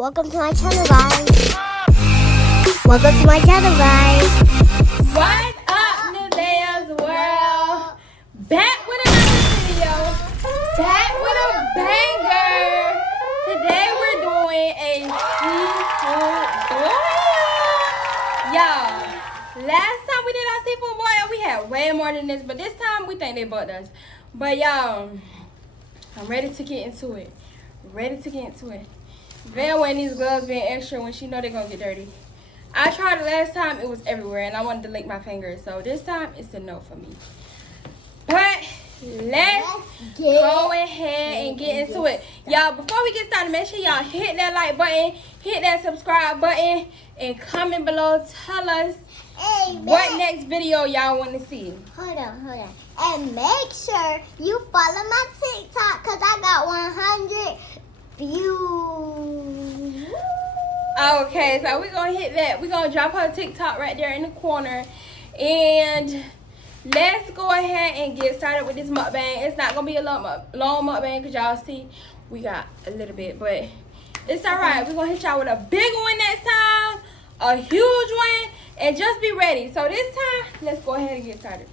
Welcome to my channel, guys. Welcome to my channel, guys. What's up, Nevaeh's world? Back with another video. Back with a banger. Today we're doing a seafood boil. Y'all, last time we did our seafood boil, we had way more than this, but this time we think they bought us. But y'all, I'm ready to get into it. Van wearing these gloves being extra when she know they're gonna get dirty. I tried it last time, it was everywhere, and I wanted to lick my fingers. So this time, it's a no for me. But let's go ahead and get into it. Y'all, before we get started, make sure y'all hit that like button, hit that subscribe button, and comment below. Tell us what next video y'all want to see. Hold on. And make sure you follow my TikTok, because I got 100 views. Okay, so we're going to hit that. We're going to drop her TikTok right there in the corner. And let's go ahead and get started with this mukbang. It's not going to be a long mukbang because y'all see we got a little bit. But it's all right. We're going to hit y'all with a big one next time. A huge one. And just be ready. So this time, let's go ahead and get started.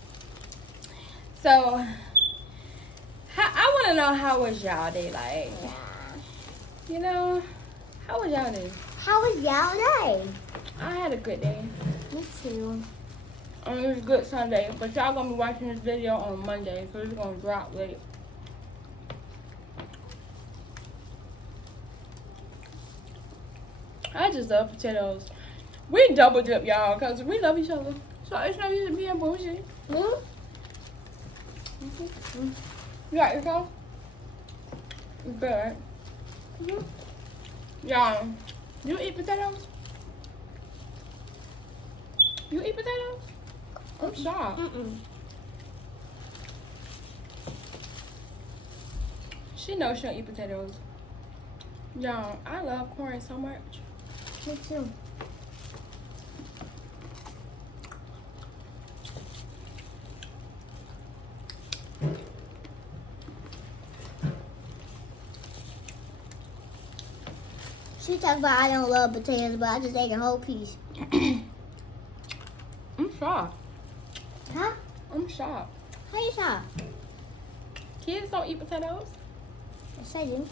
So, I want to know, how was y'all day? Like, you know, how was y'all day? How was y'all day? I had a good day. Me too. It was a good Sunday, but y'all gonna be watching this video on Monday, so it's gonna drop late. I just love potatoes. We double dip, y'all, because we love each other. So it's no use in being bullshit. You got your sauce? It's good, right? Y'all, you eat potatoes? You eat potatoes? I'm shocked. She knows she don't eat potatoes. Y'all, I love corn so much. Me too. She talk about I don't love potatoes, but I just ate a whole piece. I'm shocked. Huh? I'm shocked. How you shocked? Kids don't eat potatoes. Yes, I do.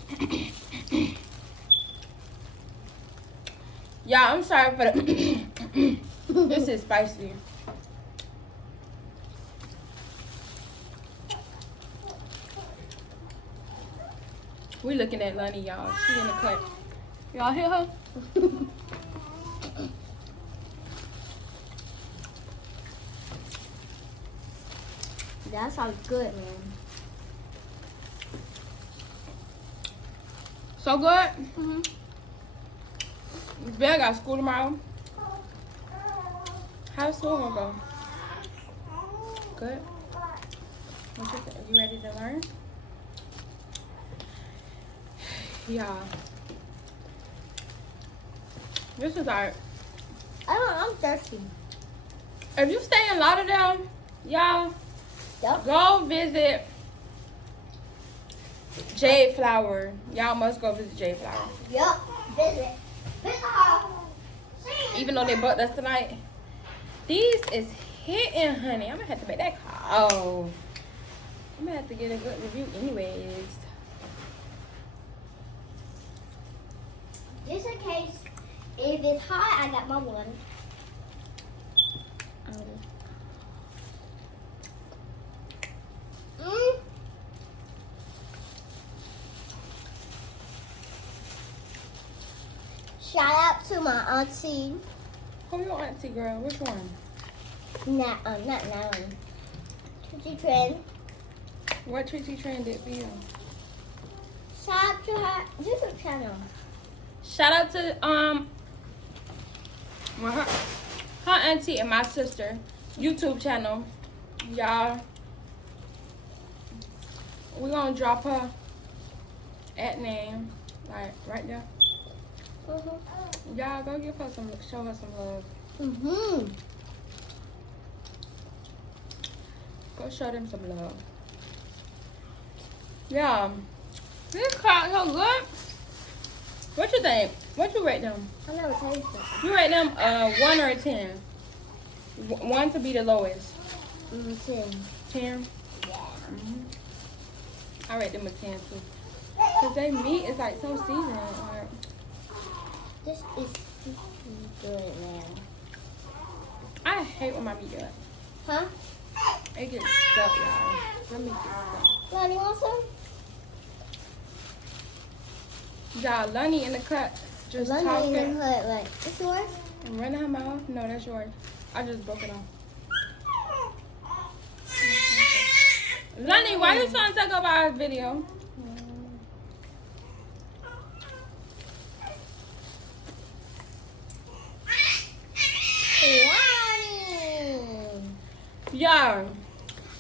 Yeah, I'm sorry for the. This is spicy. We looking at Lonnie, y'all. She in the cut. Y'all hear her? That sounds good, man. So good. Belle got school tomorrow. How's school gonna go? Good. What you think? You ready to learn? Yeah. This is our. I'm thirsty. If you stay in Lauderdale, y'all, Yep. go visit Jade Flower. Y'all must go visit Jade Flower. Yep. Visit her. Even though they booked us tonight. These is hitting, honey. I'm gonna have to make that call. I'm gonna have to get a good review anyways. Just in case, if it's hot, I got my one. Shout out to my auntie. Who your auntie, girl? Which one? Not that one. Trixie Trend. What Trixie Trend did for you? Shout out to her YouTube channel. Shout out to well, her auntie and my sister YouTube channel. Y'all, we're gonna drop her at name, like right there. Y'all go give her some, show her some love. Go show them some love. Yeah, this crack so good. What you think? What you rate them? I never tasted it. You rate them 1 or a 10? 1 to be the lowest. 10. 10? Yeah. I rate them a 10 too. Cause they meat is like so seasoned. Like, This is good, man. I hate when my meat do it. Huh? It gets stuck, y'all. My meat gets stuck. Lonnie, want some? Y'all, Lunny in the cut, just Lonnie talking. in the hood, like, it's yours? And running her mouth. No, that's yours. I just broke it off. Lunny, why you trying to take over our video? Y'all,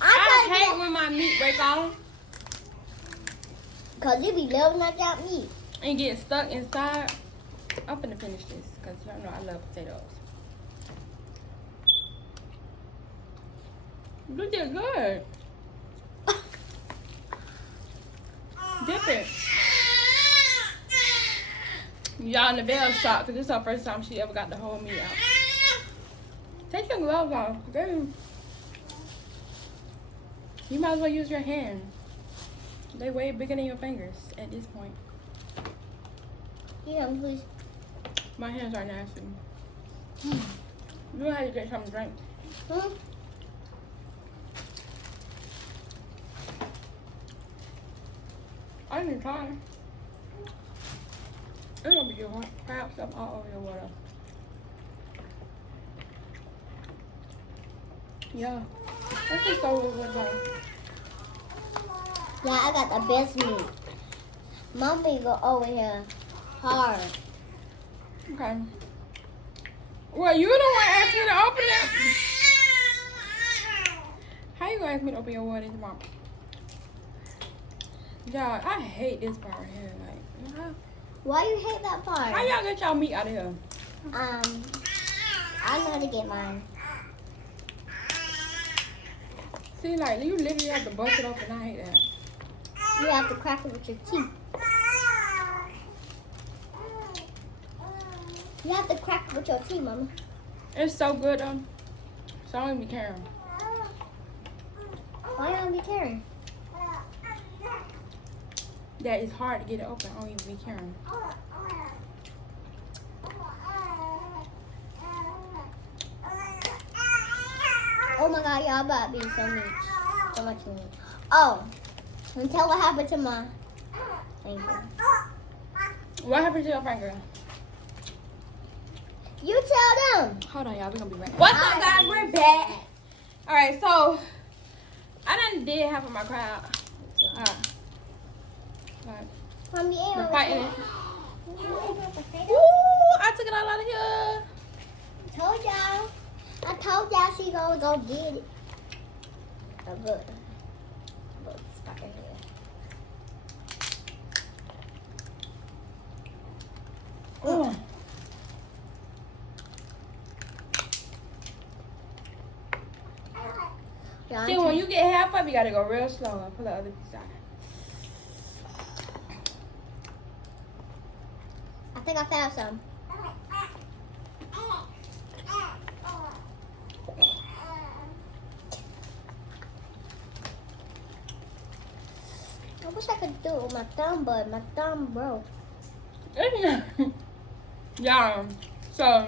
I hate when my meat break off Because you be loving that meat. and get stuck inside. I'm finna finish this because y'all know I love potatoes. You did good. Dip it. Y'all, Nevaeh's shocked because this is her first time she ever got the whole meat out. Take your gloves off. Girl. You might as well use your hand. They way bigger than your fingers at this point. Yeah, please. My hands are nasty. You have to get something to drink. Hmm? I didn't try. It's gonna be your crab stuff all over your water. Yeah. Let's just go with what's on. Yeah, I got the best meat. Mommy go over here hard. Okay. Well, you the one asked me to open it. How you gonna ask me to open your water tomorrow? Y'all, I hate this part right here. Like, Why you hate that part? how y'all get y'all meat out of here? I know how to get mine. See, like, you literally have to bust it open. I hate that. You have to crack it with your teeth. You have to crack it with your teeth, Mama. It's so good, though. So I don't even be caring. Why you don't be caring? That it's hard to get it open. I don't even be caring. Oh my God, y'all about to be so much meat. Oh, and tell what happened to my finger. What happened to your finger? You tell them. Hold on, y'all. We're gonna be right back. What's up, guys? We're back. All right, so I done did half of my crowd. Mommy, I'm fighting it. Ooh, I took it all out of here. I told y'all she gonna go get it. Oh, look. Look, it's back in here. Ooh. Y'all See, when you get half up, you gotta go real slow and pull the other piece out. I think I found some. I wish I could do it with my thumb, but my thumb broke. Yeah, so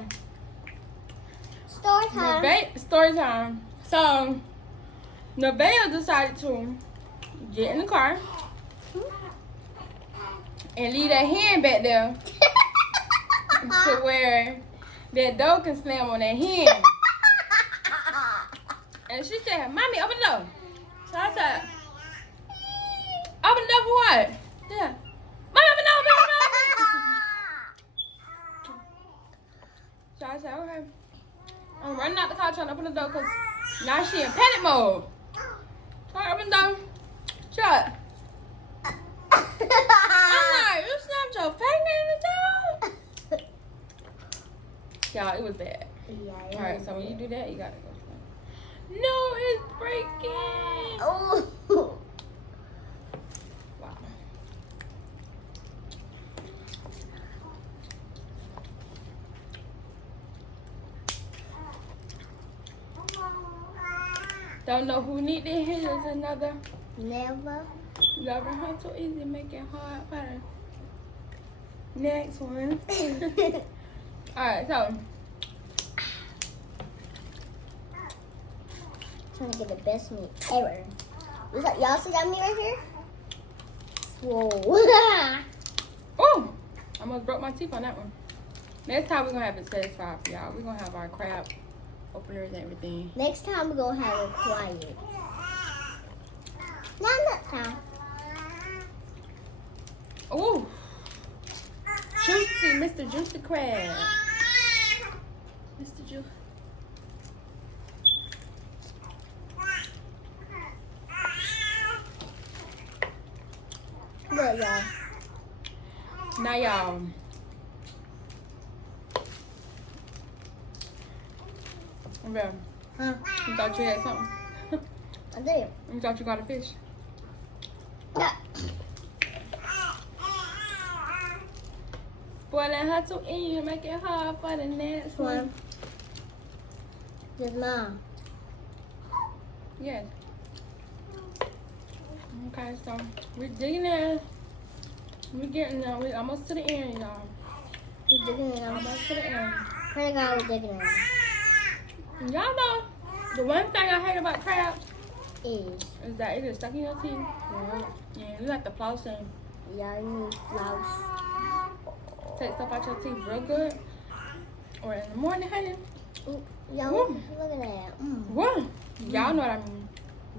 Story time. story time. So Nevaeh decided to get in the car and leave that hand back there to where that door can slam on that hand. And she said, "Mommy, open the door." So I said, "Open the door for what?" Yeah. "Mommy, open the door, open the door." So I said, "Okay." I'm running out the car trying to open the door because now she in panic mode. So I open the door. Shut. I'm like, you snapped your finger in the door? Y'all, it was bad. Yeah, Alright, so when you do that, you gotta go. No, it's breaking. Oh. Wow. Don't know who need it. Here's another. Never. Never hurt so easy, make it hard for her. Next one. Alright, so. Trying to get the best meat ever. Y'all see that meat right here? Whoa. Oh! I almost broke my teeth on that one. Next time we're gonna have it satisfied for y'all. We're gonna have our crab openers and everything. Next time we're gonna have it quiet. Not that time. Ooh! Juicy, Mr. Juicy Crab. Mr. Juicy. Look, y'all. Now, y'all. Okay. Huh? You thought you had something? I did. You thought you got a fish? Yeah. Spoiling her to eat, make it hard for the next one. Just mom. Yes. Okay, so we're digging in. We're getting there. We're almost to the end, y'all. We're digging in. Almost to the end. Pray to God we're digging in. Y'all know the one thing I hate about crabs Is. is that it is stuck in your teeth. Yeah. Yeah, you have to floss and Yeah, you need flouse. take stuff out your teeth real good. Or in the morning, honey. Y'all, look at that. What? Y'all know what I mean.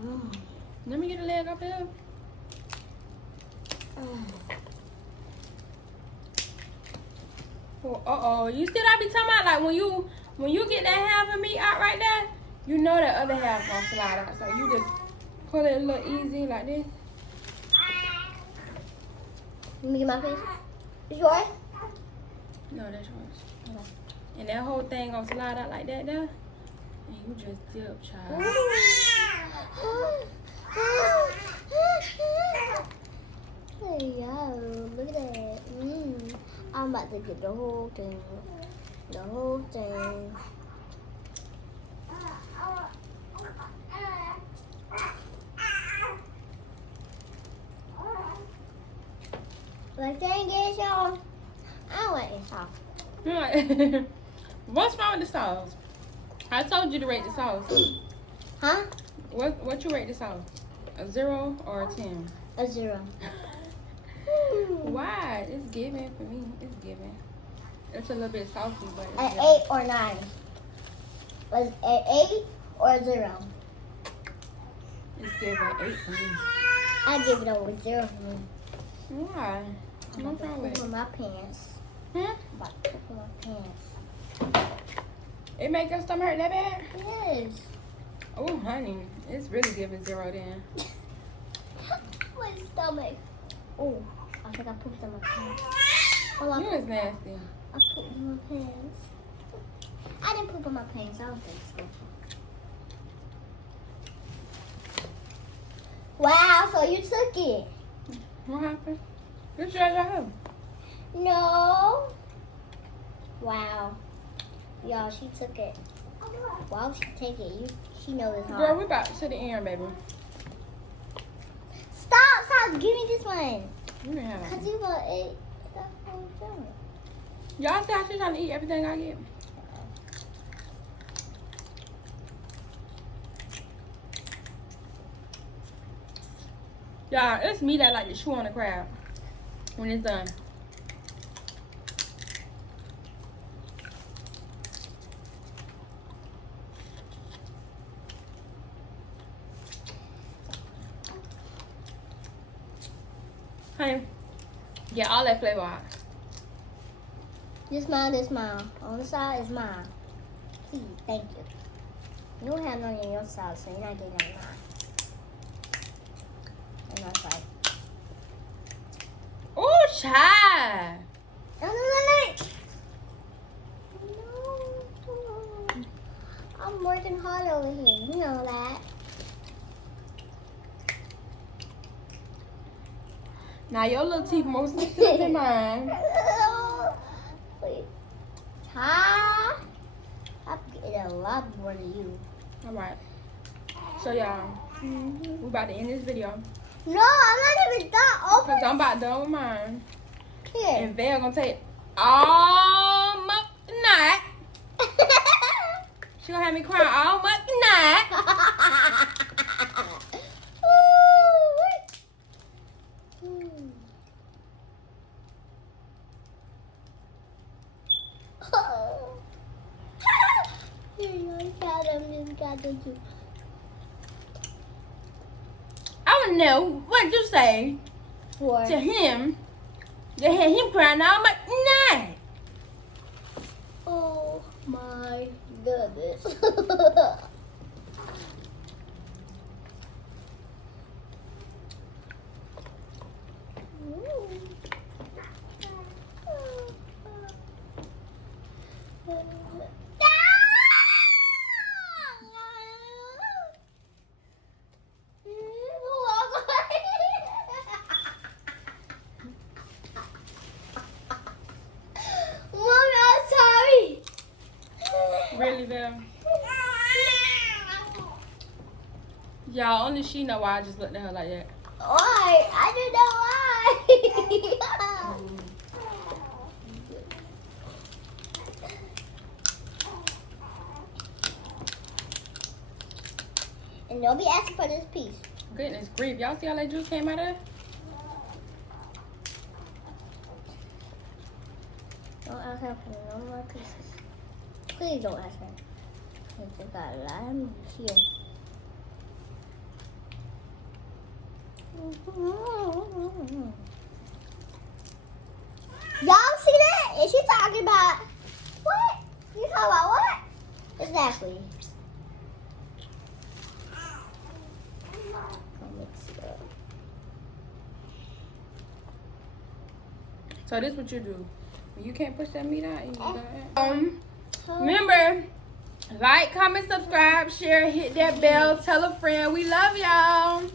Mm. Let me get a leg up here. Oh, you see what I be talking about? Like when you get that half of meat out right there, you know that other half gonna slide out. So you just pull it a little easy like this. Let me get my fish. Is yours? No, that's yours. Okay. And that whole thing gonna slide out like that there. And you just dip, child. There you go. Look at that. I'm about to get the whole thing. The whole thing. But dang it, y'all. I don't want this sauce. Right. What's wrong with the sauce? I told you to rate the sauce. Huh? What you rate the sauce? A 0 or a 10? A 0. Why? It's giving for me. It's giving. It's a little bit salty, but it's An giving. 8 or 9. Was an 8 or a 0? It's giving 8 for me. I give it over 0 for me. Why? I'm What's about wrong to with poop it? in my pants. Hmm? I'm about to poop in my pants. It make your stomach hurt that bad? Yes. Oh, honey. It's really giving 0 then. My stomach. Oh, I think I pooped in my pants. Oh, You is nasty. I pooped in my pants. I didn't poop in my pants. I don't think so. Wow, so you took it. What happened? It's right here. No. Wow. Y'all, she took it. Why would she take it? She knows it's hard. Girl, we about to the end, baby. Stop. Give me this one. You can have Because it. you gonna eat the whole thing. Y'all say I should trying to eat everything I get. Y'all, it's me that like to chew on the crab when it's done. Honey, get all that flavor out. This mine. On the side is mine. Please, thank you. You don't have none on your side, so you're not getting on mine. And that's right. Oh, child. No. I'm working hard over here. You know that. Now your little teeth more sensitive than mine. Wait. Ha! I'm getting a lot more than you. All right. So y'all, we about to end this video. No, I'm not even done. Open. Cause I'm about done with mine. Here. And Val gonna take all month night. She gonna have me crying all month night. I don't know what you say What? to him. They had him crying all month night. Oh my goodness. Really, Val? Y'all, only she know why I just looked at her like that. Why? I don't know why. And don't be asking for this piece. Goodness grief. Y'all see how that juice came out of there? Don't ask her for no more pieces. Please don't ask her. Because I got a lot of meat here. Y'all see that? Is she talking about what? You talking about what? Exactly. I'll mix it up. So this what you do. When you can't push that meat out, you got it. Remember, like, comment, subscribe, share, hit that bell, tell a friend. We love y'all.